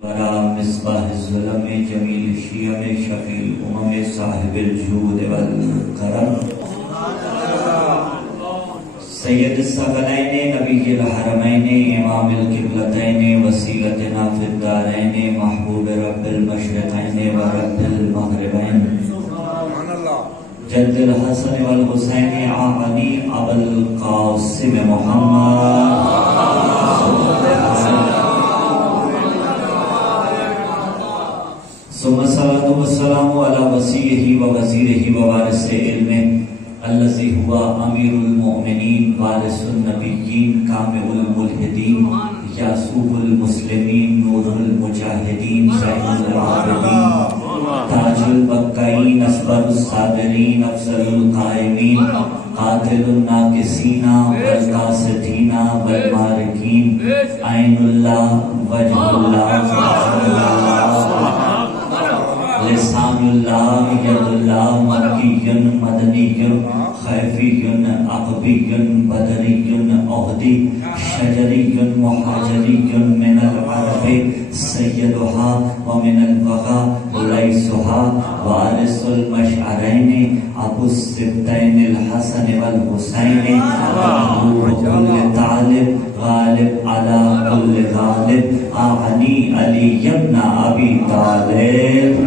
مصباح الظلم جمیل الشیم شفیع الامم صاحب الجود والکرم سید الثقلین نبی الحرمین امام القبلتین وسیلتنا فی الدارین محبوب رب المشرقین و رب المغربین جد الحسن والحسین علی ابو القاسم محمد ثم الصلاة والسلام على وصیہ و وزیرہ و وارث علم الذي هو امیر المؤمنین وارث النبیین کامل الملحدین یاسوف المسلمین نور المجاہدین شہید العابدین تاج البقائین اصبر الصابرین افضل القائمین قاتل الناقصین والقاسدین والمارکین عین اللہ وجہ اللہ لسان اللہ ید اللہ مکی مدنی خیفی عقبی بدری احدی شجری محاجری من العرب سیدها ومن الوغا لیسها وارث المشعرین ابو السبتین الحسن والحسین محبوب کل طالب غالب علی کل غالب اعنی علی ابن ابی طالب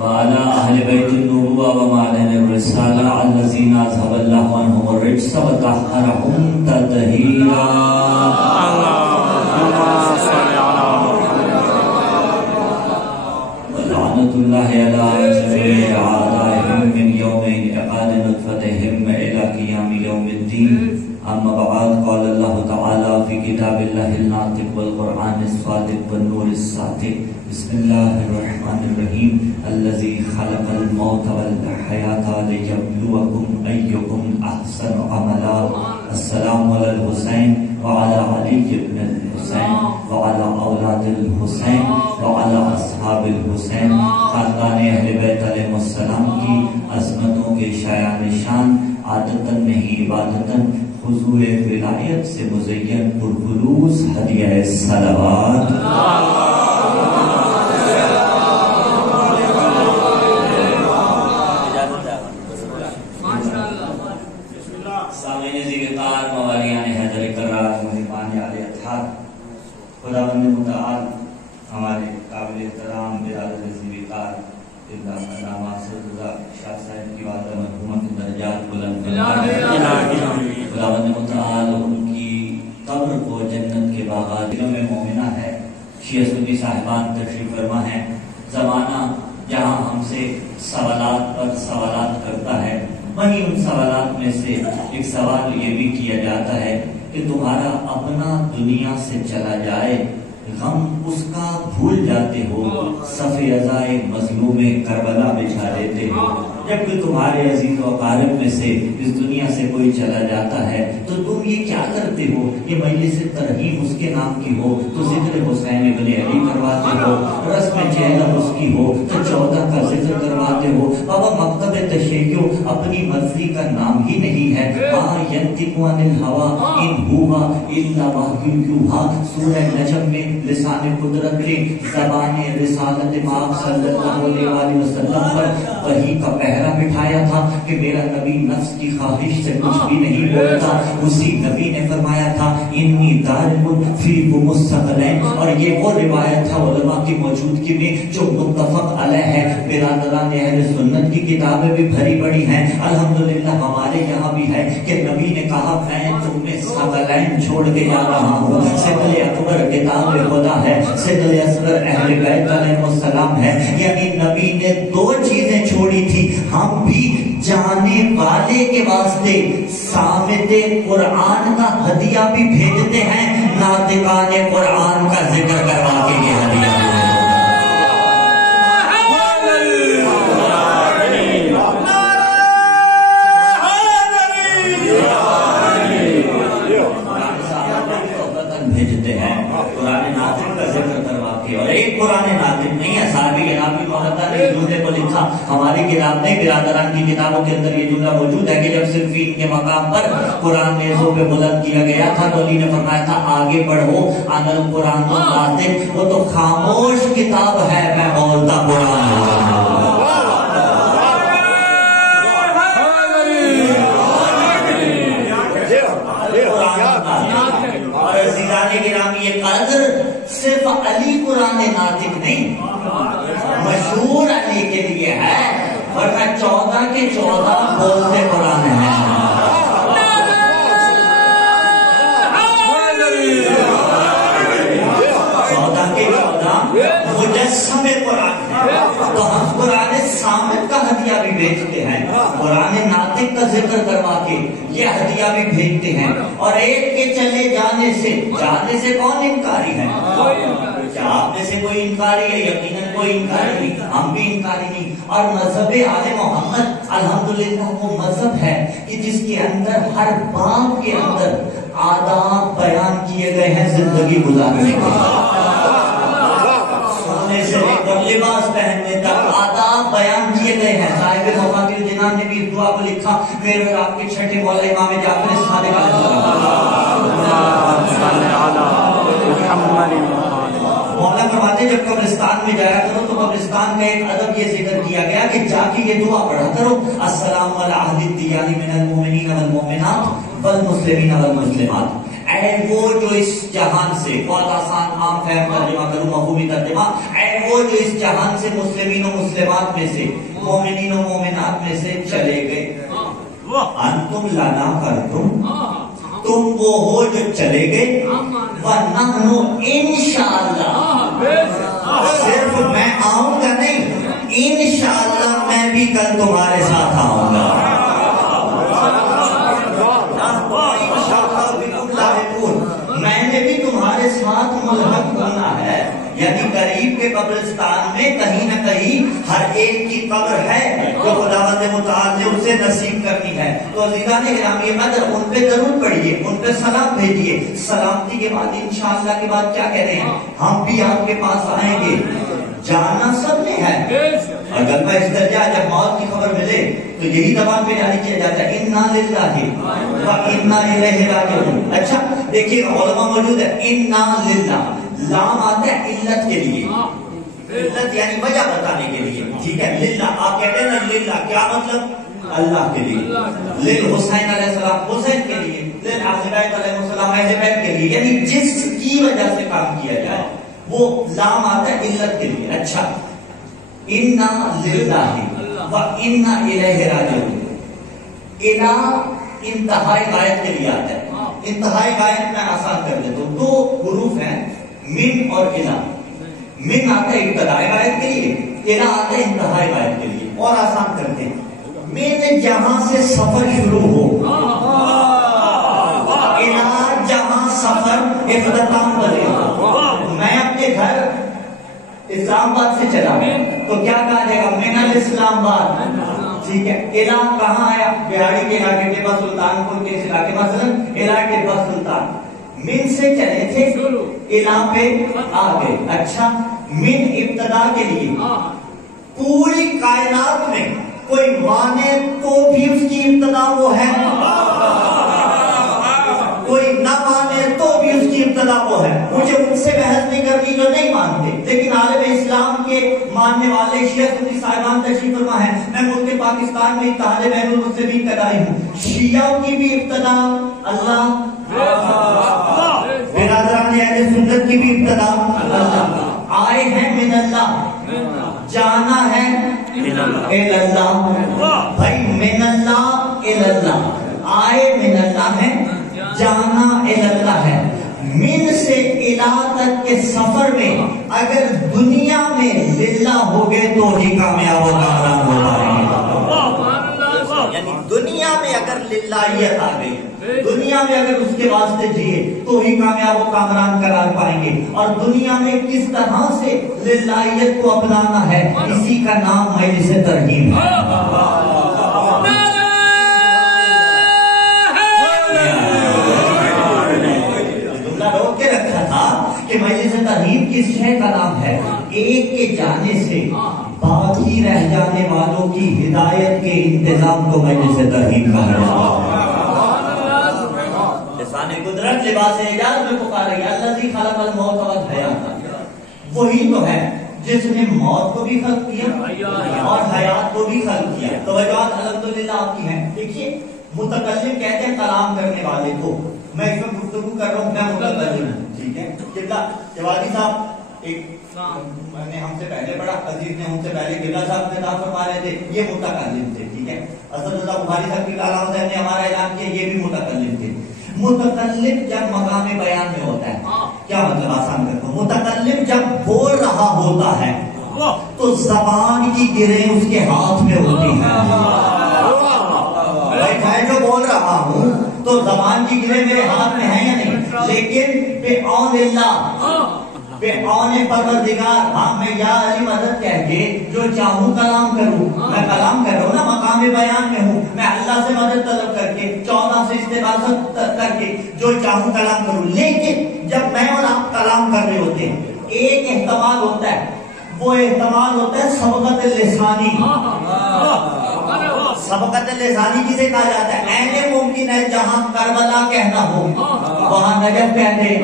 وعلى أهل بيت النبوة ومعلن الرسالة الذين أذهب الله عنهم الرجس وطهرهم تطهيرا ولعنة الله على جميع أعدائهم من يوم انعقاد نطفتهم إلى قيام يوم الدين أما بعد قال الله تعالى في كتاب الله الناطق والقرآن الصادق والنور الساطق بسم الله الرحمن الرحيم الذي خلق الموت والحياة ليبلوكم أيكم أحسن عملا السلام على الحسين وعلى علي بن الحسين وعلى أولاد الحسين وعلى أصحاب الحسين خاندان اہل بیت علیہ السلام کی عظمتوں کے شایع نشان عادتاً نہیں عبادتاً حضور ولایت سے مزین پرخلوص ہدیہ صلوات سامعین ذکر موالیان حیدر کرار محبان علی اطہار خداوند متعال ہمارے قابل احترام برادر ذکر اللہ علامہ سرزدہ شاہ صاحب کی وعدہ مرحومہ کی درجات بلند فرمائے خداوند متعال ان کی قبر کو جنت کے باغات دلوں میں مومنہ ہے شیعہ سنی صاحبان تشریف فرما ہے زمانہ جہاں ہم سے سوالات پر سوالات کرتا ہے وہیں ان سوالات میں سے ایک سوال یہ بھی کیا جاتا ہے کہ تمہارا اپنا دنیا سے چلا جائے غم اس کا بھول جاتے ہو صف عزائے مظلوم کربلا بچھا دیتے ہو جب کہ تمہارے عزیز و اقارب میں سے اس دنیا سے کوئی چلا جاتا ہے تو تم یہ کیا کرتے ہو یہ مجلس ترحیم اس کے نام کی ہو تو ذکر حسین ابن علی کرواتے ہو رسم چہلم اس کی ہو تو 14 کا ذکر کرواتے ہو بابا مکتب تشیع اپنی مرضی کا نام ہی نہیں ہے ما ینطق عن الہوی ان ہوا الا وحی یوحی سورہ نجم میں لسان قدرت کے زبان رسالت پاک صلی اللہ علیہ وسلم پر وحی کا پہرا بٹھایا تھا کہ میرا نبی نفس کی خواہش سے کچھ بھی نہیں بولتا اسی نبی نے فرمایا تھا انی دارب فیکم الثقلین اور یہ وہ روایت تھا علماء کی موجودگی میں جو متفق علیہ ہے برادران اہل سنت کی کتابیں بھی بھری پڑی ہیں الحمدللہ ہمارے یہاں بھی ہے کہ نبی نے کہا میں تم میں ثقلین چھوڑ کے جا رہا ہوں صدر اکبر کتاب خدا ہے صدر اصغر اہل بیت علیہ السلام ہے یعنی نبی نے 2 چیزیں چھوڑی تھی ہم بھی جانے والے کے واسطے صامت قرآن کا ہدیہ بھی بھیجتے ہیں ناطقان قرآن کا ذکر کروا کے یہ ہدیہ بھیجتے ہیں قرآن ناطق کا ذکر کروا کے اور ایک قرآن ناطق نہیں ہے صحابی جناب محمد نے کو لکھا لکھا ہماری کتاب نے برادران کی کتابوں کے اندر یہ جملہ موجود ہے کہ جب صرفین کے مقام پر قرآن نیزوں پہ بلند کیا گیا تھا تو علی نے فرمایا تھا آگے بڑھو انل قرآن ناطق، وہ تو خاموش کتاب ہے، میں بولتا قرآن ہوں۔ اور عزیزان گرامی یہ قدر صرف علی قرآن ناطق نہیں مشہور علی کے لیے ہے، ورنہ 14 کے 14 بولتے قرآن ہیں۔ 14 کے 14 مجسم قرآن ہے، تو ہم قرآن صامت کا ہدیہ بھی بھیجتے ہیں، قرآن ناطق کا ذکر کروا کے یہ ہدیہ بھی بھیجتے ہیں۔ اور ایک کے چلے جانے سے کون انکاری ہے؟ کیا آپ میں سے کوئی انکاری ہے؟ یقیناً کوئی انکاری نہیں، ہم بھی انکاری نہیں۔ اور مذہب آل محمد الحمدللہ وہ مذہب ہے کہ جس کے اندر ہر باب کے اندر آداب بیان کیے گئے ہیں زندگی گزارنے کے، سونے سے لے کر لباس پہننے تک آداب بیان کیے گئے ہیں۔ صاحب مفاتیح الجنان نے بھی اس دعا کو لکھا، میرے اور آپ کے چھٹے مولا امام جعفر صادق علیہ السلام مولا فرماتے جب قبرستان میں جایا کرو تو قبرستان کا ایک ادب یہ ذکر کیا گیا کہ جا کے یہ دعا پڑھا کرو، السلام علی اہل الدیان من المؤمنین والمؤمنات والمسلمین والمسلمات۔ اے وہ جو اس جہان سے، بہت آسان عام فہم ترجمہ کروں، مفہومی ترجمہ، اے وہ جو اس جہان سے مسلمین و مسلمات میں سے، مومنین و مومنات میں سے چلے گئے، انتم لنا کردم، تم وہ ہو جو چلے گئے، وَنَحْنُ انشاءاللہ، صرف میں آؤں گا نہیں، انشاءاللہ میں بھی کل تمہارے ساتھ آؤں گا۔ میں نے بھی تمہارے ساتھ ملحق ہونا ہے، یعنی قریب کے قبرستان میں کہیں نہ کہیں ہر ایک کی قبر ہے جو خداوند متعال نے اسے نصیب کرنی ہے۔ تو عزیزان گرامی قدر ان پہ ضرور پڑھیے، ان پہ سلام بھیجیے۔ سلامتی کے بعد انشاءاللہ کے بعد کیا کہہ رہے ہیں؟ ہم بھی آپ کے پاس آئیں گے، جانا سب نے ہے۔ اور غلبہ اس درجہ جب موت کی خبر ملے تو یہی زبان پہ جاری کیا جاتا ہے، انا للہ و انا الیہ راجعون۔ اچھا دیکھیے علماء موجود ہے، انا للہ، لام آتا ہے علت کے لیے، علت یعنی وجہ بتانے کے لیے، ٹھیک ہے۔ للہ آپ کہتے ہیں نا، للہ کیا مطلب؟ اللہ کے لیے۔ لل حسین علیہ السلام، حسین کے لیے۔ لل اہل بیت علیہ السلام، اہل بیت کے لیے، یعنی جس کی وجہ سے کام کیا جائے وہ لام آتا ہے علت کے لیے۔ اچھا انا للہ و انا الیہ راجعون، الا انتہائی غایت کے لیے آتا ہے۔ انتہائی غایت میں آسان کر دیتا ہوں، دو حروف ہیں من اور الا۔ من آتا ہے ابتدائی غایت کے لیے، الا آتا ہے انتہائی غایت کے لیے۔ اور آسان کرتے ہیں، من جہاں سے سفر شروع ہو، الا جہاں سفر اختتام کرے ہو۔ میں اپنے گھر اسلام آباد سے چلا تو کیا کہا جائے گا؟ من الاسلام آباد، ٹھیک ہے۔ الا کہاں آیا؟ بہاڑی کے علاقے ٹیپا سلطان پور کے علاقے مثلا الا ٹیپا سلطان، من سے چلے تھے الا پہ آ گئے۔ اچھا من ابتدا کے لیے، پوری کائنات میں کوئی مانے تو بھی اس کی ابتدا وہ ہے، کوئی نہ مانے تو بھی اس کی ابتدا وہ ہے۔ مجھے ان سے بحث نہیں کرنی جو نہیں مانتے، لیکن عالم اسلام کے ماننے والے شیخ مفتی صاحبان تشریف فرما ہے۔ میں ملک پاکستان میں اتحاد بین المسلمین کا داعی ہوں، شیعوں کی بھی ابتدا اللہ، برادران اہل سنت کی بھی ابتدا اللہ۔ آئے ہیں من اللہ، جانا ہے اللہ، بھائی من اللہ اللہ، آئے من اللہ ہے، جانا اللہ ہے۔ من سے الہ تک کے سفر میں اگر دنیا میں للہ ہو گئے تو ہی کامیاب و کامران ہو پائیں گے۔ یعنی دنیا میں اگر للہیت آ گئی، دنیا میں اگر اس کے واسطے جیے تو ہی کامیاب و کامران قرار پائیں گے۔ اور دنیا میں کس طرح سے للہیت کو اپنانا ہے، اسی کا نام مجلس ترغیب ہے۔ کے رکھا تھا کہ مجلس ترغیب کس شے کا نام ہے؟ ایک کے جانے سے باقی رہ جانے والوں کی ہدایت کے انتظام کو مجلس ترغیب کہا جاتا ہے۔ لسان قدرت لباس اعجاز میں پکارے گا الذی خلق الموت والحیات، وہی تو ہے جس نے موت کو بھی خلق کیا اور حیات کو بھی خلق کیا۔ توجہات الحمدللہ آپ کی ہیں۔ دیکھیے متکلم کہتے ہیں کلام کرنے والے کو، میں اس میں گفتگو کر رہا ہوں، میں متکلم ہوں، ٹھیک ہے۔ قبلہ جوادی صاحب ایک میں نے ہم سے پہلے پڑھا، عزیز نے ہم سے پہلے قبلہ صاحب نے نام فرما رہے تھے، یہ متکلم تھے، ٹھیک ہے۔ اسد اللہ بخاری صاحب کی کلام صاحب نے ہمارا اعلان کیا، یہ بھی متکلم تھے۔ متکلم جب مقام بیان میں ہوتا ہے، کیا مطلب آسان کرتا ہوں، متکلم جب بول رہا ہوتا ہے تو زبان کی گرہیں اس کے ہاتھ میں ہوتی ہیں۔ میں جو بول رہا ہوں تو زبان کی گرہیں میرے ہاتھ میں ہیں یا نہیں، لیکن بعون اللہ، بعون پروردگار، ہاں میں یا علی مدد کہہ کے جو چاہوں کلام کروں، میں کلام کر رہا ہوں نا، مقام بیان میں ہوں، میں اللہ سے مدد طلب کر کے 14 سے استغاثت کر کے جو چاہوں کلام کروں۔ لیکن جب میں اور آپ کلام کر رہے ہوتے ہیں ایک احتمال ہوتا ہے، وہ احتمال ہوتا ہے سبقت لسانی۔ سبقت لسانی جسے کہا جاتا ہے، ایسے ممکن ہے جہاں کربلا کہنا ہو وہاں نجف کہہ دے،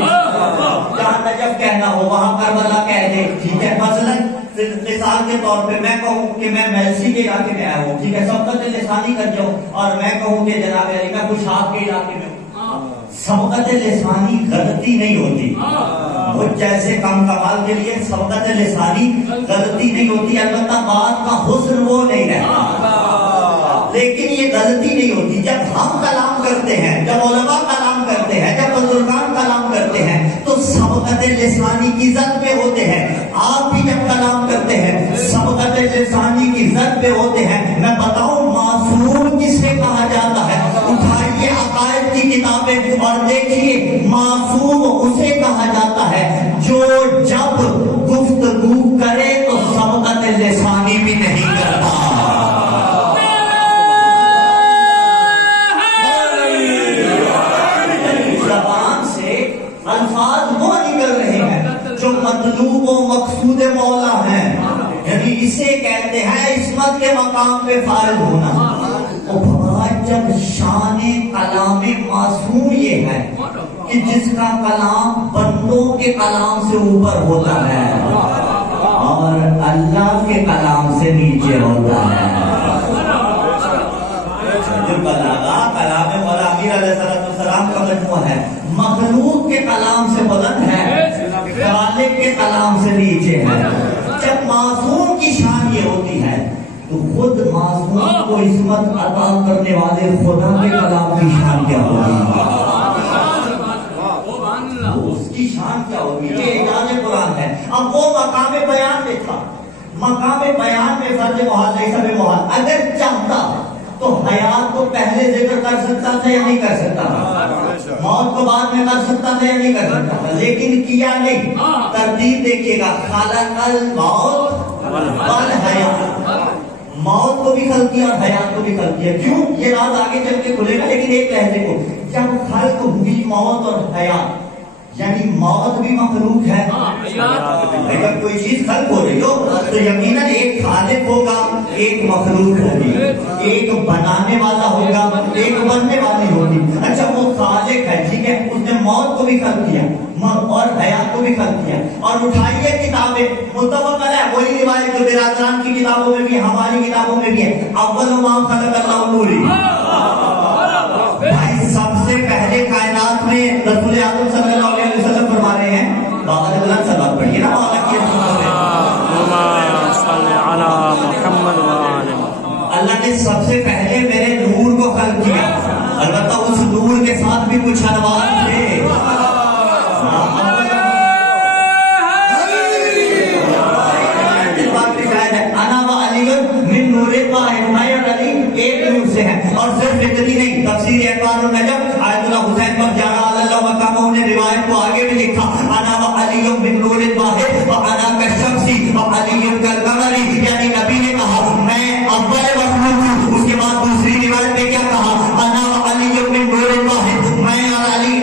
جہاں نجف کہنا ہو وہاں کربلا کہہ دے، ٹھیک ہے۔ مثلا مثال کے طور پہ میں کہوں کہ میں میلسی کے علاقے میں آیا ہوں، ٹھیک ہے، سبقت لسانی کر جاؤں اور میں کہوں کہ جناب علی میں خوشحال کے علاقے میں ہوں، سبقت لسانی غلطی نہیں ہوتی۔ وہ جیسے کم کمال کے لیے سبقت لسانی غلطی نہیں ہوتی، البتہ بات کا حسن وہ نہیں رہتا، لیکن یہ غلطی نہیں ہوتی۔ جب ہم کلام کرتے ہیں، جب علماء کلام کرتے ہیں، جب بزرگان کلام کرتے ہیں تو سبقت لسانی کی زد پہ ہوتے ہیں۔ آپ بھی جب کلام کرتے ہیں سبقت لسانی کی زد پہ ہوتے ہیں۔ میں بتاؤں معصوم کسے کہا جاتا ہے؟ اٹھائیے عقائد کی کتابیں اور دیکھیے، معصوم اسے کہا جاتا ہے جو جب گفتگو کرے تو سبقت لسانی بھی نہیں کرتا۔ زبان سے الفاظ وہ نکل رہے ہیں جو مطلوب و مقصود مولا ہیں، یعنی اسے کہتے ہیں عصمت کے مقام پہ فائز ہونا۔ جب شان کلام معصوم یہ ہے کہ جس کا کلام بندوں کے کلام سے اوپر ہوتا ہے اور اللہ کے کلام سے نیچے ہوتا ہے۔ جو بلاغہ کلام مولا امیر علیہ السلام کا مجموعہ ہے، مخلوق کے کلام سے بلند ہے، خالق کے کلام سے نیچے ہے۔ جب معصوم کی شان یہ ہوتی ہے تو خود معصوم کو عصمت عطا کرنے والے خدا کے کلام کی شان کیا ہوگی، اس کی شان کیا ہوگی؟ یہ اعجاز قرآن ہے۔ اب وہ مقام بیان میں تھا، مقام بیان میں فرض محال نہیں سب محال، اگر چاہتا تو حیات کو پہلے ذکر کر سکتا تھا یا نہیں کر سکتا تھا، موت کو بعد میں کر سکتا تھا یا نہیں کر سکتا تھا، لیکن کیا نہیں۔ ترتیب دیکھیے گا، خلق الموت والحیات، موت کو بھی خلق کیا اور حیات کو بھی خلق کیا۔ کیوں؟ یہ راز آگے چل کے کھلے گا، لیکن ایک لحظے کو، جب خلق ہوئی موت اور حیات، یعنی موت بھی مخلوق ہے، اگر کوئی چیز خلق ہو رہی ہو تو یقیناً ایک خالق ہوگا، ایک مخلوق ہوگی، ایک بنانے والا ہوگا، ایک بننے والی ہوگی۔ اچھا وہ خالق ہے، ٹھیک ہے، اس نے موت کو بھی خلق کیا اور حیات کو بھی خلق کیا۔ اور اٹھائیے کتابیں، متفق علیہ وہی روایت جو برادران کی کتابوں میں بھی ہے، ہماری کتابوں میں بھی ہے، اول ما خلق اللہ نوری، بھائی سب سے پہلے کائنات میں رسول اعظم صلی اللہ علیہ وسلم فرما رہے ہیں، بابا بلند سبق پڑھیے نا، مولا کی اللہ نے سب سے پہلے میرے نور کو خلق کیا، البتہ اس نور کے ساتھ بھی کچھ انوار تھے۔ ایک نور سے ہے، اور صرف اتنی نہیں، تفسیر اقبال النجم آیت اللہ حسین پر جانا اللہ مقامہ نے روایت کو آگے بھی لکھا، انا و علی من نور واحد و انا کالشمسی و علی کالقمر، یعنی نبی نے کہا میں اول مخلوق ہوں۔ اس کے بعد دوسری روایت میں کیا کہا، انا و علی من نور واحد، میں اور علی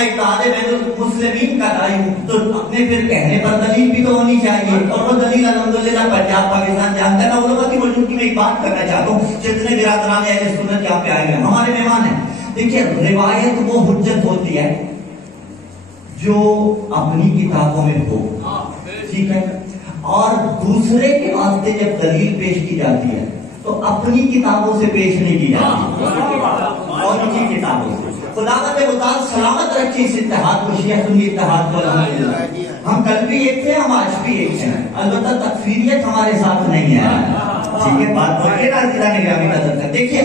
میں اتحاد بین المسلمین کا داعی ہوں تو اپنے پھر کہنے پر دلیل بھی تو ہونی چاہیے، اور وہ دلیل الحمدللہ پنجاب پاکستان جانتا ہے۔ میں علماء کی موجودگی میں ایک بات کرنا چاہتا ہوں، جتنے برادران اہل سنت یہاں پہ آئے ہوئے ہیں ہمارے مہمان ہیں، دیکھیے روایت وہ حجت ہوتی ہے جو اپنی کتابوں میں ہو، ٹھیک ہے، اور دوسرے کے واسطے جب دلیل پیش کی جاتی ہے تو اپنی کتابوں سے پیش نہیں کی جاتی، اور ان کی کتابوں سے۔ خداوند متعال سلامت رکھے اس اتحاد کو، شیعہ سنی اتحاد کو الحمدللہ۔ ہم کل بھی ایک تھے، ہم آج بھی ایک ہیں، البتہ تکفیریت ہمارے ساتھ نہیں ہے، ٹھیک ہے، بات پہنچے نا ضلع نگرامی کا درجہ۔ دیکھیے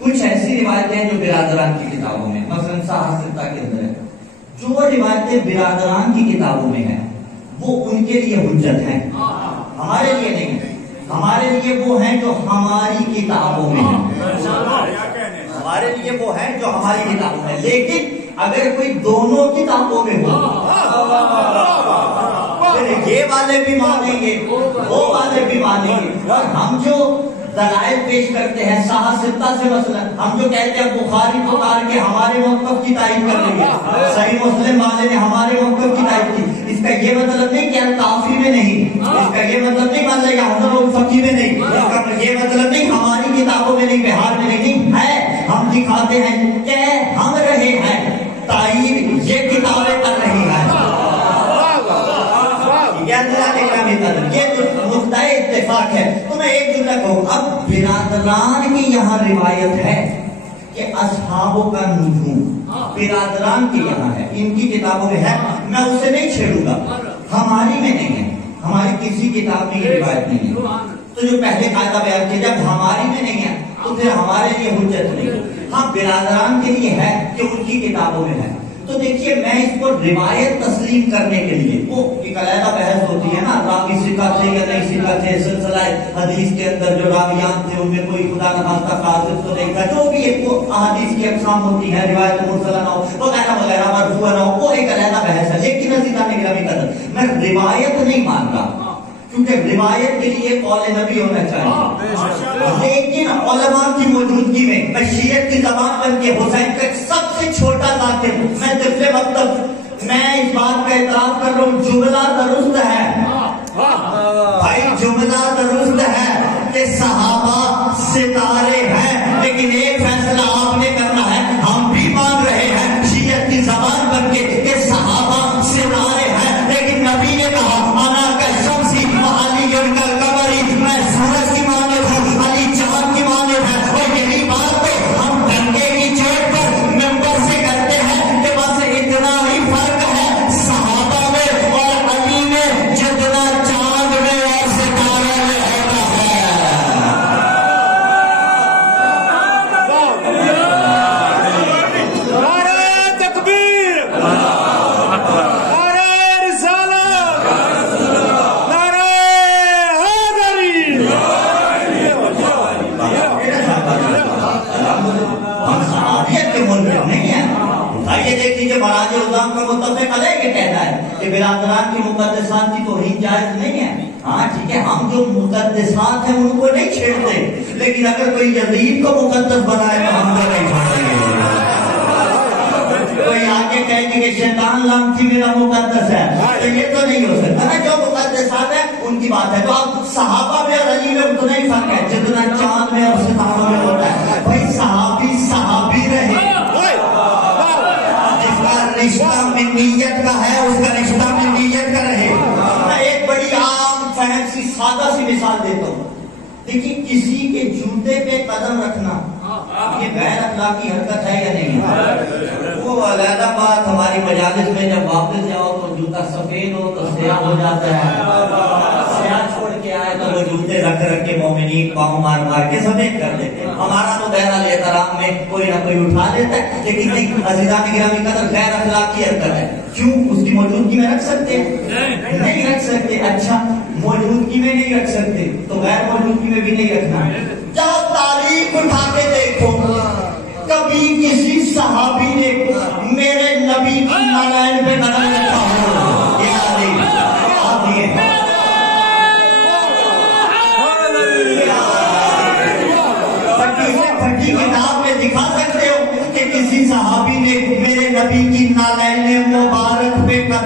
کچھ ایسی روایتیں جو برادران کی کتابوں میں، مثلا صحاح ستہ کے اندر ہے، جو روایتیں برادران کی کتابوں میں ہیں وہ ان کے لیے حجت ہیں، ہمارے لیے نہیں، ہمارے لیے وہ ہیں جو ہماری کتابوں میں ہیں، ہمارے لیے وہ ہیں جو ہماری کتابوں میں۔ لیکن اگر کوئی دونوں کتابوں میں ہو، پھر یہ والے بھی مانیں گے وہ والے بھی مانیں گے، اور ہم جو دلائل پیش کرتے ہیں صحاح ستہ سے، مثلا ہم جو کہتے ہیں بخاری کو اتار کے ہمارے موقف کی تائید کر لیں گے، صحیح مسلم والے نے ہمارے موقف کی تائید کی، اس کا یہ مطلب نہیں کہ الکافی میں نہیں، اس کا یہ مطلب نہیں مان لیں حضر الفقی میں نہیں، اس کا یہ مطلب نہیں ہماری کتابوں میں نہیں، بہار میں نہیں ہے، ہم دکھاتے ہیں کہ ہم رہے ہیں تائید یہ کتابیں کر رہی ہیں، یہ جو نقطۂ اتفاق ہے۔ تو میں ایک جملہ کہوں، اب برادران کی یہاں روایت ہے کہ اصحابوں کا نجوم برادران کے یہاں ہے، ان کی کتابوں میں ہے، میں اسے نہیں چھیڑوں گا، ہماری میں نہیں ہے، ہماری کسی کتاب میں یہ روایت نہیں ہے۔ تو جو پہلے قاعدہ بیان کیا، جب ہماری میں نہیں ہے تو پھر ہمارے لیے حجت نہیں، ہاں برادران کے لیے ہے کہ ان کی کتابوں میں ہے۔ تو دیکھیے میں اس کو روایت تسلیم کرنے کے لیے، وہ ایک علیحدہ بحث ہوتی ہے نا، راوی ثقہ تھے یا نہیں ثقہ تھے، سلسلہ حدیث کے اندر جو راویان تھے ان میں کوئی خدا نخواستہ کاذب تو نہیں تھا، جو بھی ایک وہ احادیث کی اقسام ہوتی ہیں، روایت مرسلہ نہ ہو وغیرہ وغیرہ، مرفوع نہ ہو، وہ ایک علیحدہ بحث ہے۔ لیکن عزیزان گرامی قدر، میں روایت نہیں مانتا کیونکہ روایت کے لیے قول نبی ہونا چاہیے، لیکن علماء کی موجودگی میں شیعت کی زبان بن کے حسین کا ایک سب سے چھوٹا ذاکر، میں طفل مکتب، میں اس بات کا اعتراف کر رہا ہوں، جملہ درست ہے بھائی، جملہ درست ہے کہ صحابہ ستارے ہیں، لیکن ایک فیصلہ آپ نے کرنا ہے، ہم بھی مان رہے ہیں شیعت کی زبان بن کے کہ صحابہ ستارے ہیں، لیکن نبی نے کہا انا کالشمسی وعلی کالقمری، میں سورج کی مانند ہوں، علی چاند کی مانند ہے، اور یہی بات تو ہم ڈنڈے کی چوٹ پر ممبر سے کرتے ہیں کہ بس اتنا ہی فرق ہے صحابہ میں اور علی میں جتنا چاند میں اور ستارے میں ہوتا ہے۔ نعرہ تکبیر، نعرہ رسالت، نعرہ حیدری۔ ہم صحابیت کے ملک میں نہیں ہیں۔ آئیے دیکھ لیجیے مراجع الزام کا متفق علیہ یہ کہتا ہے کہ برادران کی مقدسات کی توہین جائز نہیں ہے۔ ہاں ٹھیک ہے، ہم جو مقدسات ہیں ان کو نہیں چھیڑتے، لیکن اگر کوئی یزید کو مقدس بنائے تو ہم کو نہیں چھوڑیں گے۔ کوئی آگے کہے کہ شیطان لعنتی میرا مقدس ہے، تو یہ تو نہیں ہو سکتا نا، جو مقدسات ہیں ان کی بات ہے۔ تو آپ صحابہ میں اور علی میں اتنا ہی فرق ہے جتنا چاند میں اور ستاروں میں ہوتا ہے۔ بھائی صحابی صحابی رہے، جس کا رشتہ میں نیت کا ہے اس کا رشتہ میں نیت کا رہے۔ میں ایک بڑی عام فہم سی سادہ سی مثال دیتا ہوں، دیکھیے کسی کے جوتے پہ قدم رکھنا یہ غیر اخلاقی حرکت ہے یا نہیں ہے؟ وہ علیحدہ بات، ہماری مجالس میں جب واپس جاؤ تو جوتا سفید ہو تو سیاہ ہو جاتا ہے، سیاہ چھوڑ کے آئے تو وہ جوتے رکھ رکھ کے مومنین پاؤں مار مار کے سفید کر دیتے ہیں۔ ہمارا تو بہر الاحترام میں کوئی نہ کوئی اٹھا دیتا ہے، لیکن نہیں، عزیزان گرامی قدر غیر اخلاقی حرکت ہے۔ کیوں؟ اس کی موجودگی میں رکھ سکتے ہیں؟ نہیں رکھ سکتے۔ اچھا موجودگی میں نہیں رکھ سکتے تو غیر موجودگی میں بھی نہیں رکھنا۔ جب تاریخ اٹھا کے دیکھو، کبھی کسی صحابی نے میرے نبی کی نالائن پہ قدم رکھا ہو؟ یہ آدھی ہے۔ پھٹی کتاب میں دکھا سکتے ہو کہ کسی صحابی نے میرے نبی کی نالائن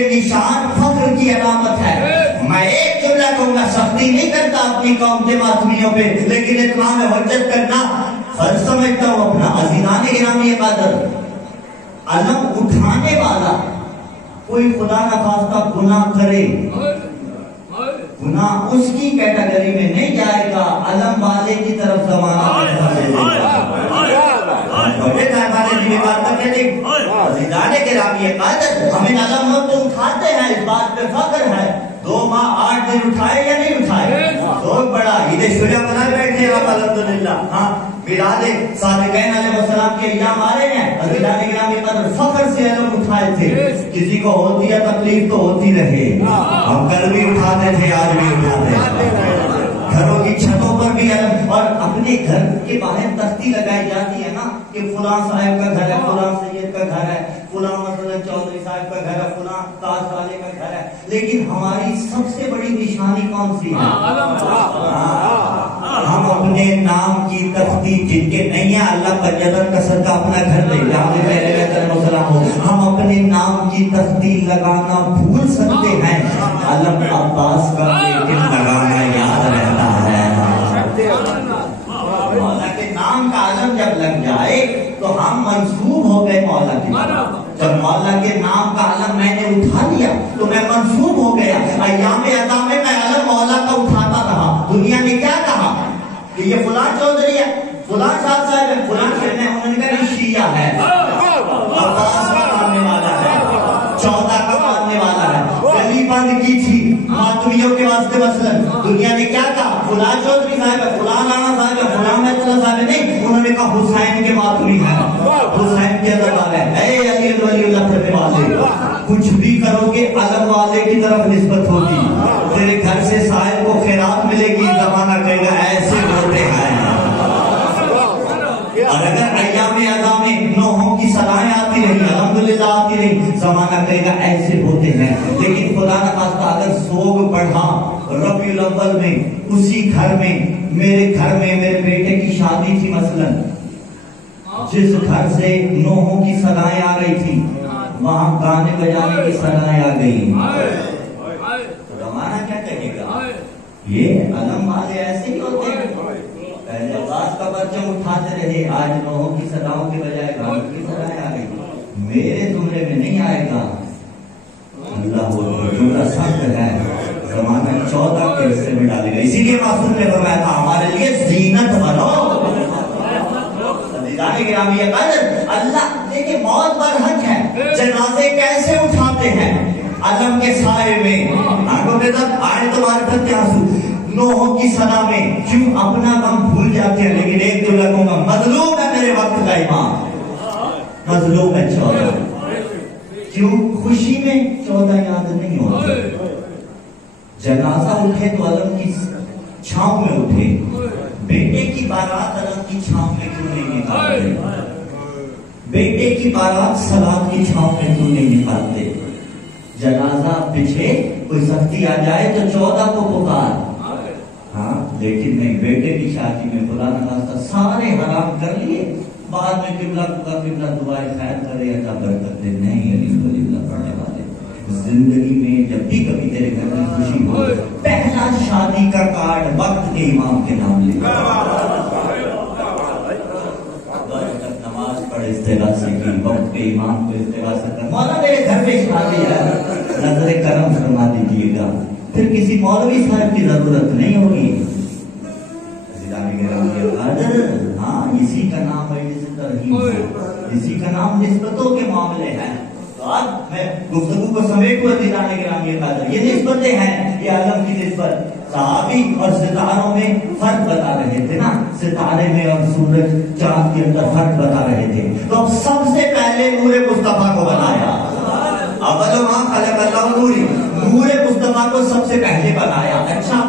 یہ نشان فخر کی علامت ہے. میں ایک جملہ کہوں گا، سختی نہیں کرتا اپنی قوم کے ماتمیوں پہ، لیکن اتمام حجت کرنا فرض سمجھتا ہوں اپنا. عزیزان گرامی قدر، علم اٹھانے والا کوئی خدا نخواستہ گناہ کرے، گناہ اس کی کیٹیگری میں نہیں جائے گا، علم والے کی طرف زمانہ ہمیں علم ہو تو اٹھاتے ہیں، اس بات پہ فخر ہے. 2 ماہ 8 دن اٹھائے یا نہیں اٹھائے؟ بہت بڑا عید شجاع بنائے بیٹھے آپ الحمدللہ. ہاں، میلاد صادقین علیہ السلام کے ایام آ رہے ہیں، عزیزان گرامی قدر فخر سے علم اٹھائے تھے. کسی کو ہوتی ہے تکلیف تو ہوتی رہے، ہم کل بھی اٹھاتے تھے، آج بھی اٹھاتے ہیں. گھروں کی چھتوں پر بھی علم، اور اپنے گھر کے باہر تختی لگائی جاتی ہے نا کہ فلاں صاحب کا گھر ہے، فلاں سید کا گھر ہے، فلاں مثلا چودھری صاحب کا گھر ہے، فلاں تاج والے کا گھر ہے. لیکن ہماری سب سے بڑی نشانی کون سی ہے؟ ہم اپنے نام کی تختی جن کے نہیں ہے، اللہ پنجتن کسر کا اپنا گھر لے جاؤ، ہم اپنے نام کی تختی لگانا بھول سکتے ہیں، علم عباس کا لیکن لگانا یاد رہتا ہے. مولا کے نام کا علم جب لگ جائے تو ہم منسوب ہو گئے مولا کی. جب مولا کے نام کا علم میں نے اٹھا لیا تو میں منسوب ہو گیا. ایام عطا میں علم مولا کا اٹھاتا رہا. دنیا نے کیا کہا کہ یہ فلاں چودھری ہے، فلاں شاہ صاحب ہے، فلاں شہر ہے، انہوں نے کہا یہ شیعہ ہے، عباس کا ماننے والا ہے، 14 کا ماننے والا ہے. گلی بند کی تھی ماتمیوں کے واسطے. مثلا دنیا نے کیا کہا؟ فلاں چودھری صاحب ہے، فلاں رانا صاحب ہے، فلاں محترم صاحب ہے. نہیں، انہوں نے کہا حسین کے ماتمی ہے، حسین کے اندر والا ہے. اے علی ولی اللہ پڑھنے والے، کچھ بھی کرو گے علم والے کی طرف نسبت ہوگی. تیرے گھر سے صاحب کو خیرات ملے گی، زمانہ کہے گا ایسے ہوتے ہیں. اور اگر ایام عطا میں نوحوں کی صدائیں آتی رہی، الحمدللہ آتی رہی، زمانہ کہے گا ایسے ہوتے ہیں. لیکن خدا نخواستہ اگر سوگ بڑھا ربیع الاول میں، اسی گھر میں، میرے گھر میں میرے بیٹے کی شادی تھی مثلا، جس گھر سے نوحوں کی صدائیں آ رہی تھی وہاں گانے بجانے کی صدائیں آ گئی، تو زمانہ کیا کہے گا؟ یہ علم والے ایسے ہی ہوتے ہیں. پہلے عباس کا پرچم اٹھاتے رہے، آج نوحوں کی صداؤں کے بجائے گانوں کی صدائیں آ گئی. میرے زمرے میں نہیں آئے گا. اللہ جملہ سخت ہے، زمانہ 14 کے حصے میں ڈالے گا. اسی لیے معصوم نے فرمایا تھا ہمارے لیے زینت بنو. عزیزان گرامی قدر، اللہ دیکھیں موت پر حق ہے. جنازے کیسے اٹھاتے ہیں؟ علم کے سائے میں. آنکھوں کے ساتھ آئے تو معرفت کے آنسو نوحوں کی صدا میں. کیوں اپنا غم بھول جاتے ہیں؟ لیکن ایک جو لگوں گا، مظلوم ہے میرے وقت کا امام، مظلوم ہے 14. کیوں خوشی میں 14 یاد نہیں ہوتے؟ جنازہ اٹھے تو علم کی چھاؤں میں اٹھے. بیٹے کی بارات علم کی چھاؤں میں کیوں نہیں نکالتے؟ بیٹے کی بارات صلات کی چھاؤں میں کیوں نہیں نکالتے؟ جنازہ پیچھے کوئی سختی آ جائے تو 14 کو پکار. ہاں لیکن نہیں، بیٹے کی شادی میں خدا نخواستہ سارے حرام کر لیے، بعد میں قبلہ دعائے خیر کرے یا برکت دے. نہیں علی ولی اللہ پڑھنے والے، زندگی میں جب بھی کبھی تیرے گھر میں خوشی ہو، پہلا شادی کا کارڈ وقت کے امام کے نام لے. نماز پڑھ استغاثے کی، وقت کے امام کو استغاثہ کر، مولا میرے گھر میں شادی ہے، نظر کرم فرما دیجیے گا. پھر کسی مولوی صاحب کی ضرورت نہیں ہوگی. ہاں، اسی کا نام ہے ترہیم، اسی کا نام نسبتوں کے معاملے ہیں. تو آج میں گفتگو کو سمیٹ کو عزیزان گرامی قدر، یہ نسبتیں ہیں، یہ علم کی نسبت. صحابی اور ستاروں میں فرق بتا رہے تھے نا، ستارے میں اور سورج چاند کے اندر فرق بتا رہے تھے. تو اب سب سے پہلے نور مصطفیٰ کو بنایا. اول ما خلق اللہ نوری، نور مصطفیٰ کو سب سے پہلے بنایا. اچھا،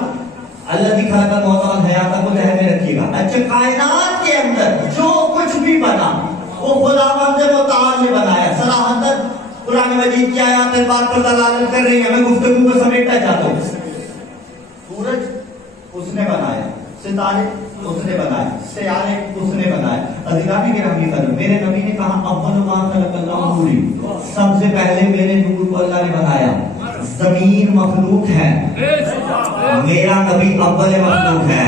اللہ کی خلق الموت والحیات کو ذہن میں رکھیے گا. اچھا، کائنات کے اندر جو کچھ بھی بنا وہ خداوند متعال نے بنایا. صراحتاً قرآن مجید کی آیات اس بات پر دلالت کر رہی ہے. میں گفتگو کو سمیٹنا چاہتا ہوں. سورج اس نے بنایا، ستارے اس نے بنائے، سیارے اس نے بنائے۔ عزیزان گرامی قدر، میرے نبی نے کہا اول ما خلق اللہ نوری، سب سے پہلے میرے نور کو اللہ نے بنایا۔ زمین مخلوق ہے، میرا نبی اول مخلوق ہے۔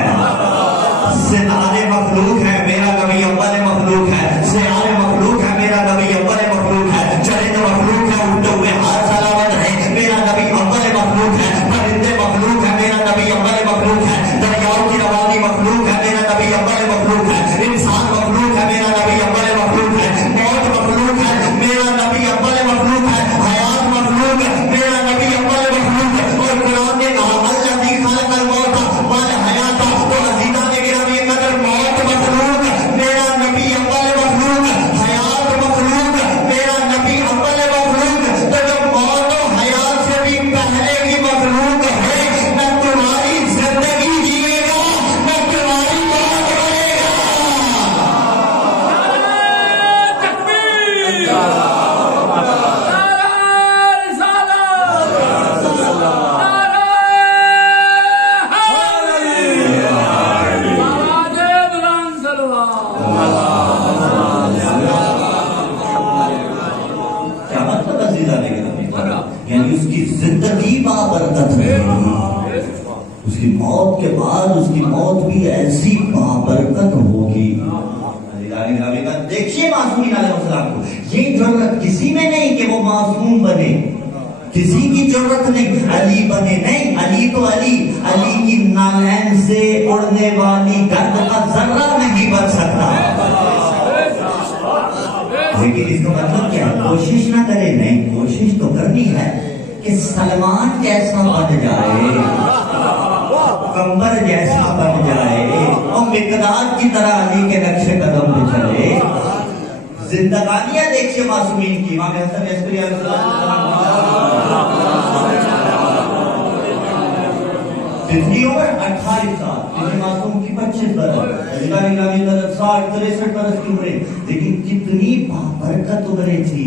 ستارے مخلوق ہے، میرا نبی اول مخلوق ہے۔ سیارے مخلوق ہے، میرا نبی اول مخلوق ہے۔ چرند مخلوق ہے، اڑتے ہوئے ہاتھ سلامت ہے، میرا نبی اول مخلوق ہے۔ پرندے مخلوق ہے، میرا نبی اول مخلوق ہے۔ دریاؤں کی روانی مخلوق ہے، میرا نبی اول مخلوق ہے۔ انسان مخلوق ہے، میرا نبی اول مخلوق ہے۔ موت مخلوق ہے، میرا نبی اول مخلوق ہے۔ حیات مخلوق ہے، میرا نبی اول مخلوق ہے۔ اور قرآن نے کہا الذی خلق الموت والحیات، تو عزیزان گرامی قدر موت مخلوق ہے، میرا نبی اول مخلوق ہے۔ حیات مخلوق ہے، میرا نبی اول مخلوق ہے۔ تو جب موت و حیات سے بھی پہلے کی مخلوق ہے، نہ تمہاری زندگی جیے گا، نہ تمہاری موت کرے گا۔ کیا مطلب عزیزان گرامی قدر؟ یعنی اس کی زندگی بابرکت رہے، اس کی موت کے بعد اس کی موت بھی ایسی بابرکت ہوگی۔ عزیزان گرامی قدر، دیکھیے معصومین علیہ السلام کو، یہ جرت کسی میں نہیں کہ وہ معصوم بنے، کسی کی ضرورت نہیں علی بنے، نہیں، علی تو علی کی نالین سے اڑنے والی گرد کا ذرہ نہیں بن سکتا۔ لیکن اس کا مطلب کیا ہے؟ کوشش نہ کرے، نہیں، کوشش تو کرنی ہے کہ سلمان جیسا بن جائے، کمبر جیسا بن جائے، اور مقداد کی طرح علی کے نقش قدم پہ چلے۔ زندگانیاں دیکھیے معصومین کی، امام حسن عسکری علیہ السلام کتنی عمر 28 سال، کسی معصوم کی 25 برس، عزیزان گرامی قدر 60-63 برس کی عمریں، لیکن کتنی بابرکت عمریں تھی۔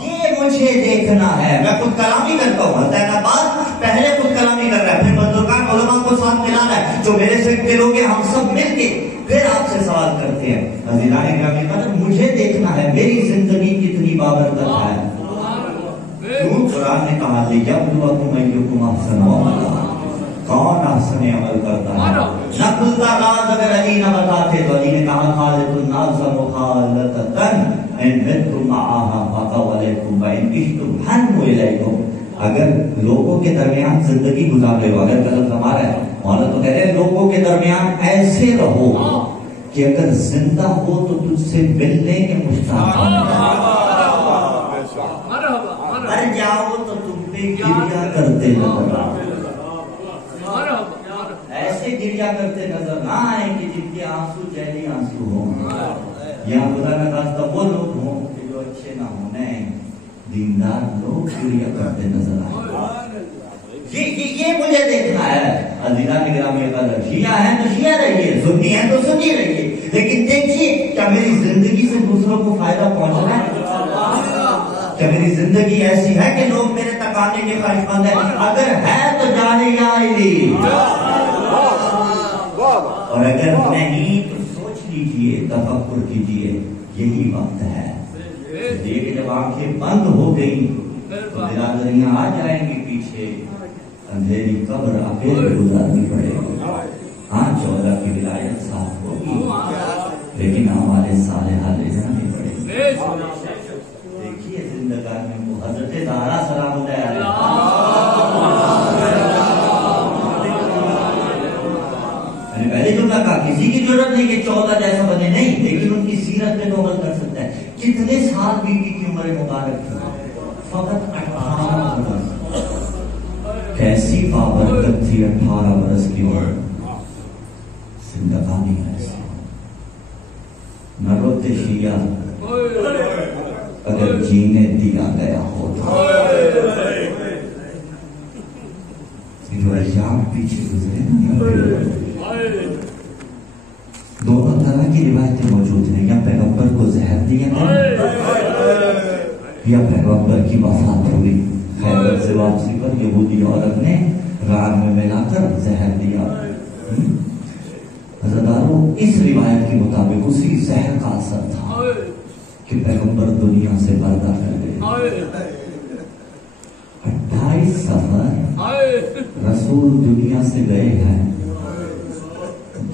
یہ مجھے دیکھنا ہے، میں خود کلامی کرتا ہوں، حسین عباس پہلے خود کلامی کر رہا ہے، پھر بزرگان علماء کو ساتھ ملانا ہے، جو میرے سے دلوں کے ہم سب مل کے پھر آپ سے سوال کرتے ہیں۔ عزیزان گرامی قدر، مجھے دیکھنا ہے میری زندگی کتنی بابرکت ہے۔ کیوں؟ قرآن نے کہا لِيَبْلُوَكُمْ أَيُّكُمْ أَحْسَنُ عَمَلًا، کون احسن عمل کرتا ہے۔ نقل کا راز اگر علی نہ بتاتے تو علی نے کہا خالق الناس مخالطۃ ان متم معها فقوا علیکم وان عشتم حنوا الیکم، اگر لوگوں کے درمیان زندگی گزار رہے ہو، اگر غلط ہمارا ہے مولانا تو کہہ رہے ہیں لوگوں کے درمیان ایسے رہو کہ اگر زندہ ہو تو تجھ سے ملنے کے مشتاق مر جاؤ تو تم پہ گریا کرتے نظر آؤ، ایسے گریا کرتے نظر نہ آئے کہ جن کے آنسو جیلی آنسو ہوں، یا خدا نہ خواستہ وہ لوگ ہوں کہ جو اچھے نہ ہونے، دیندار لوگ گریا کرتے نظر آئے۔ یہ مجھے دیکھنا ہے۔ عزیزان گرامی قدر، شیعہ ہیں تو شیعہ رہیے، سنی ہیں تو سنی رہیے، لیکن دیکھیے کیا میری زندگی سے دوسروں کو فائدہ پہنچ رہا ہے؟ کیا میری زندگی ایسی ہے کہ لوگ میرے تک آنے کے خواہش مند ہیں؟ اگر ہے تو جانے یا علی، اور اگر نہیں تو سوچ لیجئے، تفکر کیجئے، یہی وقت ہے۔ دیکھ جب آنکھیں بند ہو گئی تو برادریاں آ جائیں گی پیچھے، اندھیری قبر اکیلے گزارنی پڑے گی۔ ہاں 14 کی ولایت صاف ہوگی، لیکن ہمارے صالحہ لے جانے پڑے گی۔ دیکھیے زندگانی کو حضرت زہرا سلام اللہ علیہا، میں نے پہلے جملہ کہا کسی کی ضرورت نہیں کہ 14 جیسا بنے، نہیں، لیکن ان کی سیرت پہ تو عمل کر سکتا ہے۔ کتنے سال بیوی کی عمر مبارک تھی؟ فقط 18 برس۔ کیسی بابرکت تھی 18 برس کی عمر، زندگانی ایسی نہ روتے شیعہ اگر جینے دیا گیا ہوتا۔ جو ایام پیچھے گزرے نا، دونوں طرح کی روایتیں موجود ہیں، یا پیغمبر کو زہر دیا یا پیغمبر کی وفات ہوئی۔ خیبر سے واپسی پر یہودی عورت نے راگ میں ملا کر زہر دیا۔ اس روایت کے مطابق اسی زہر کا اثر تھا کہ پیغمبر دنیا سے پردہ کر گئے. 28 سفر رسول دنیا سے گئے ہیں,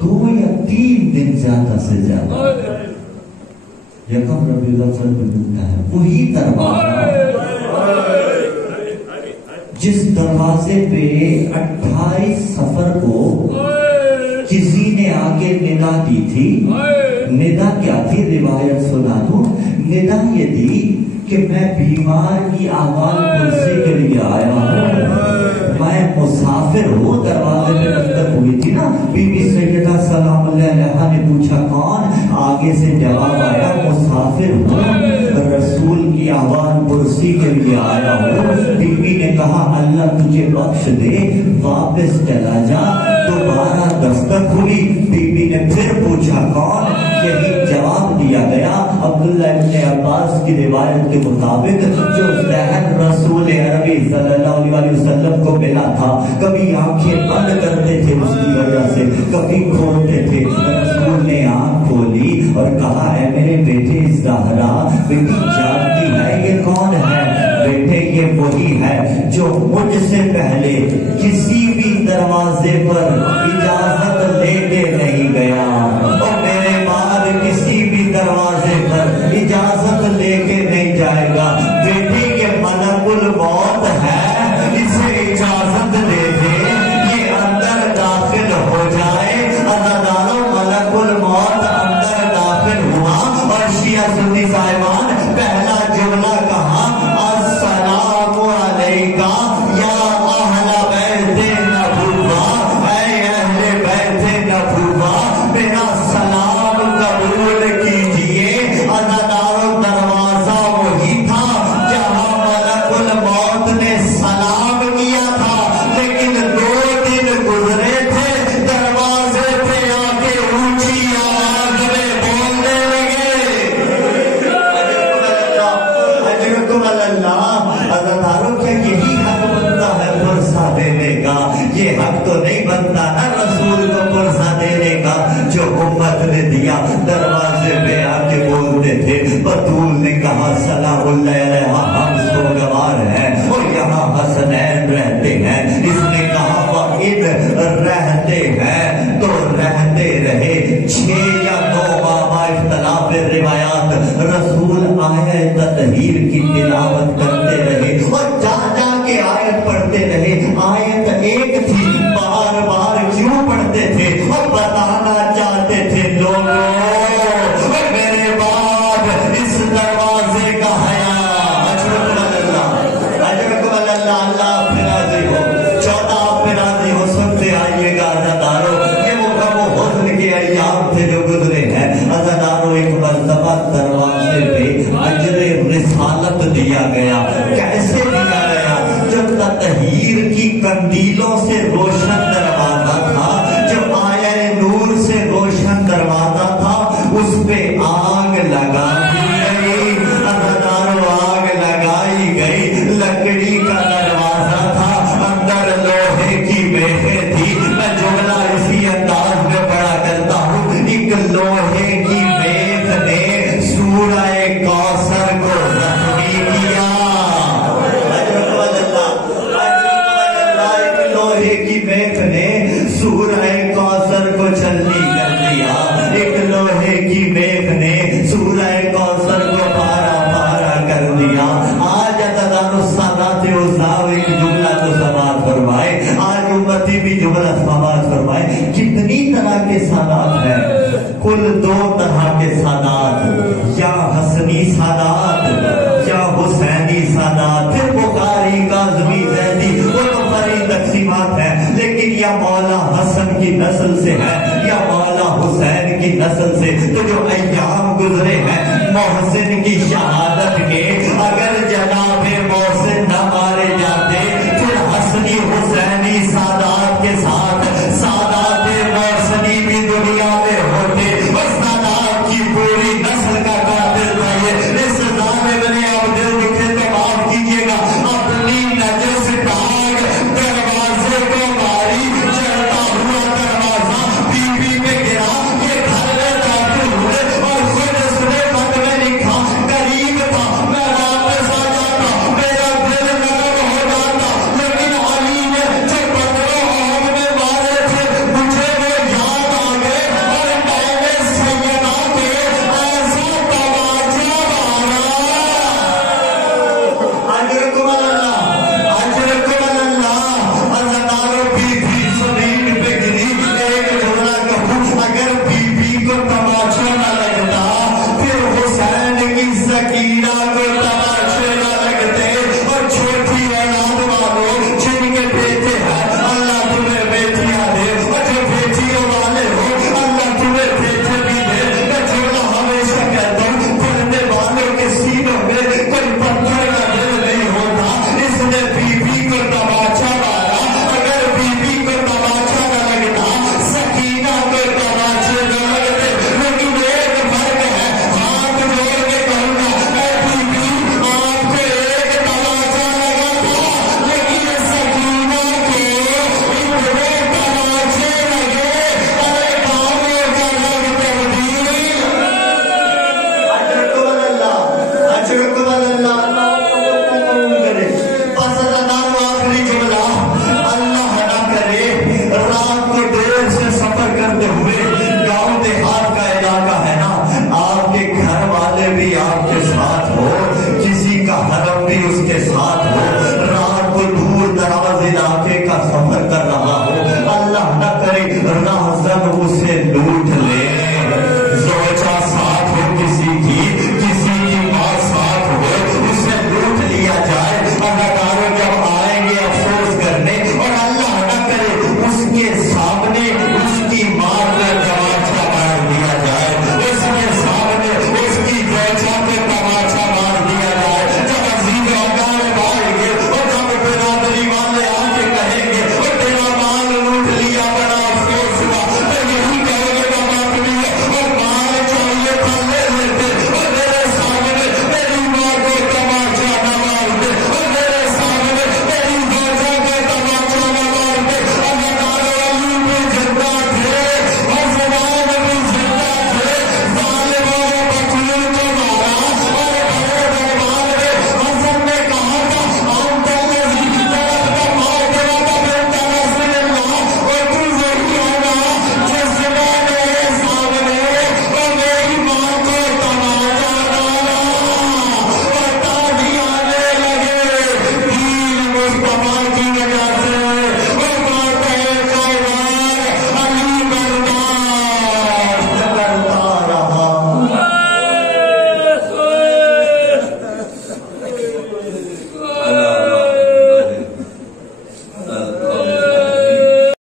2 یا 3 دن زیادہ سے زیادہ. یکم ربیع الاول میں ملتا ہے وہی دروازہ جس دروازے پہ 28 سفر کو کسی نے آگے ندا دی تھی. ندا کیا تھی؟ روایت سنا دو. ندا یہ تھی کہ میں بیمار کی آواز پرسی کے لیے آیا ہوں, میں مسافر ہوں. دروازے پہ دستک ہوئی تھی نا, بی بی سیدہ سلام اللہ علیہا نے پوچھا کون؟ آگے سے جواب آیا مسافر ہوں, رسول کی آواز پرسی کے لیے آیا ہوں. بی بی نے کہا اللہ تجھے بخش دے, واپس چلا جا. دوبارہ دستک ہوئی, بی بی نے پھر پوچھا کون؟ یہی جواب دیا گیا. عبداللہ ابن عباس کی روایت کے مطابق جو زہر رسول عربی صلی اللہ علیہ وسلم کو ملا تھا, کبھی آنکھیں بند کرتے تھے اس کی وجہ سے, کبھی کھولتے تھے. رسول نے آنکھ کھولی اور کہا اے میرے بیٹے زہرا, بیٹی جانتی ہے یہ کون ہے؟ بیٹے یہ وہی ہے جو مجھ سے پہلے کسی بھی دروازے پر اجازت لے کے نہیں گیا اور میرے بعد کسی بھی دروازے پر اجازت لے کے نہیں جائے گا. بیٹے یہ ملک الموت ہے, اسے اجازت دے دے یہ اندر داخل ہو جائے. عزاداروں ملک الموت اندر داخل ہوا اور شیعہ سنی صاحبان پہلا جملہ کہا السلام علیکہ یا اہل بیت نبوہ, اے اہل بیت نبوہ میرا سلام قبول کیجئے. عزاداروں دروازہ وہی تھا جہاں ملک الموت نے سلام کیا تھا, لیکن 2 دن گزرے تھے, دروازے پہ آ کے اونچی آواز میں بولنے لگے اجرکم اللہ. عزاداروں کیا یہی حق بنتا ہے پرسہ دینے کا؟ یہ حق تو نہیں بنتا نا رسول کو پرسہ دینے کا جو امت نے دیا. دروازے پہ آ کے بولتے تھے. بطول نے کہا سلام اللہ علیہ ہم سوگوار ہیں اور یہاں حسنین رہتے ہیں. اس نے کہا وَإِذْ رہتے ہیں تو رہتے رہے. 6 یا 9 بابا اختلاف روایات رسول آیت تطہیر کی تلاوت کرتے رہے اور جا جا کے آیت پڑھتے رہے. آیت ایک تھی, بار بار کیوں پڑھتے تھے؟ اور بتانا چاہتے تھے لوگوں میرے بعد اس دروازے کا حیا. اجرکم اللہ, اجرکم اللہ. اللہ آپ پہ راضی ہو, 14 آپ پہ راضی ہو. سنتے آئیے گا عزاداروں, یہ وہ غم و حزن کے ایام تھے جو گزرے ہیں. عزاداروں ایک مرتبہ دروازے پہ اجر رسالت دیا گیا. کیسے دیا گیا؟ جو تطہیر کی قندیلوں سے روشن دروازہ تھا, جو آیہ نور سے روشن دروازہ تھا, اس پہ آگ لگا دی گئی. عزاداروں آگ لگائی گئی. لکڑی کا دروازہ تھا, اندر لوہے کی میخیں تھی. میں جملہ اسی انداز میں پڑھا کرتا ہوں. ایک لوہے کی میخ نے سورہ کوثر کو زخمی کیا. لوہے کی میخ نے سورہ کوثر کو چھلنی کر دیا. ایک لوہے کی میخ نے سورہ کوثر کو پارا پارا کر دیا. آج عزاداروں سادات عزاب ایک جملہ تو سماعت فرمائے. آج امتی بھی جملہ سماعت فرمائے. کتنی طرح کے سادات ہیں؟ کل 2 طرح کے سادات, یا حسنی سادات یا حسینی سادات. پھر بخاری کاظمی زیدی وہ تو بڑی تقسیمات ہیں, لیکن یا مولا حسن کی نسل سے ہے یا مولا حسین کی نسل سے. تو جو ایام گزرے ہیں محسن کی شہادت کے, اگر جناب محسن نہ مارے جاتے پھر حسنی حسینی سادات